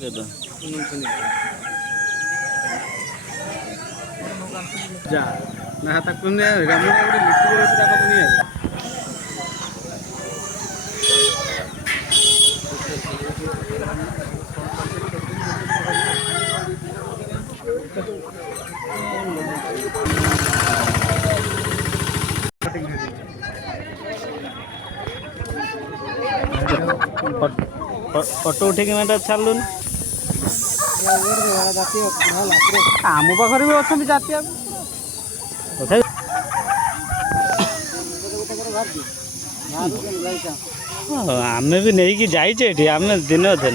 କେତେ ଯା ନା ତାକୁ ନିଆ ଆମର ଗୋଟେ ଲିଟର ଅଛି ତାକୁ ନିଆ ଫଟୋ ଉଠେଇକି ମାନେ ଛାଡ଼ିଲୁନି ଆମ ପାଖରେ ବି ଅଛନ୍ତି ଜାତୀୟ ଆମେ ବି ନେଇକି ଯାଇଛେ ଏଠି ଆମେ ଦିନ ଅଧେ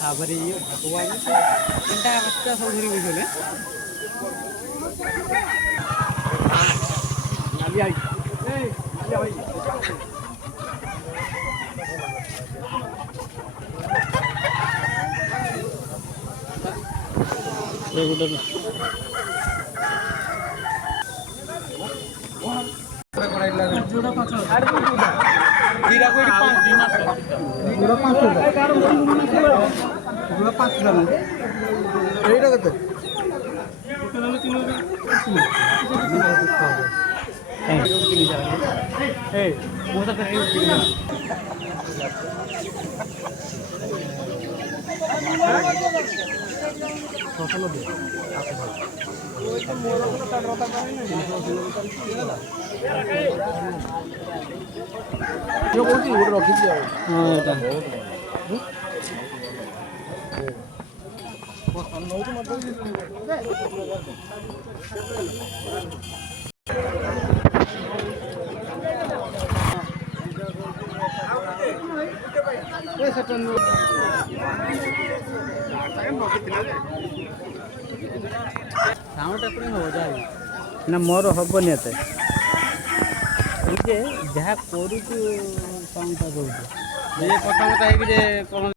ତାପରେ ଇଏ ଭଗବାନ ତିନିଟା ହସ୍ତା ସବୁ ଧରି ବୁଝଲେ ना मोर हेनी एत जहाँ करूँ साउंड प्रथम कौन